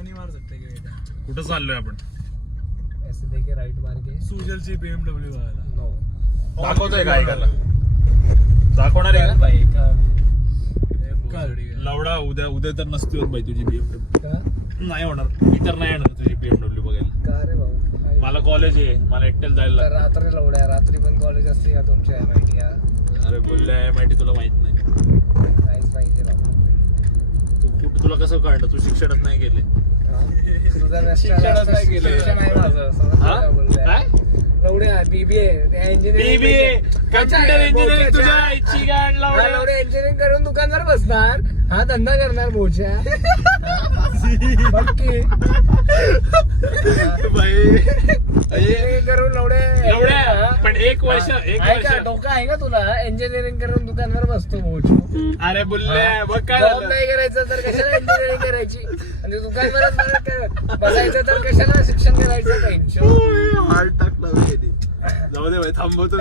धक्का नहीं मार सकते बेटा। कुठं चाललोय आपण? ऐसे देखे राइट मार के सुजलची BMW वाला नो दाखवतोय काय ऐकायला? दाखवणार आहे का? भाई का लवडा उद्या तर नसती होत बाई तुझी BMW. का नाही होणार. मी तर नाही येणार तुझी BMW बघायला. का रे भाऊ मला कॉलेज आहे, मला एकट्याला जायला लागतं. रात्री लवड्या रात्री पण कॉलेज असते का तुमच्या MIT का अरे बोलल्या MIT तुला माहित नाही. काहीच पाहिजे बाबा तुला कसं कळलं? तू शिक्षणच नाही केले. तुझं शिक्षणच नाही केलं. शिक्षण आहे माझं समजलं हा? का बोलतोय? काय? लवड्या BBA BBA कम्प्युटर इंजिनिअरिंग तुझ्या इच्छी गाण लावडा. लवड्या इंजिनिअरिंग करून दुकानदार बसणार हा धंदा करणार मोठ्या बाकी बाई इंजिनिअरिंग करून एवढ्या पण एक वर्ष डोकं आहे का तुला इंजिनिअरिंग करून दुकानवर बसतो मोठू अरे बोलल्या बघ काय जॉब झालं? नाही करायचं तर कशाला इंजिनिअरिंग करायची आणि दुकानवरच बसायचं तर कशाला शिक्षण करायचं टेन्शन हार्ट टाकला जाऊ दे भाई थांबवतो.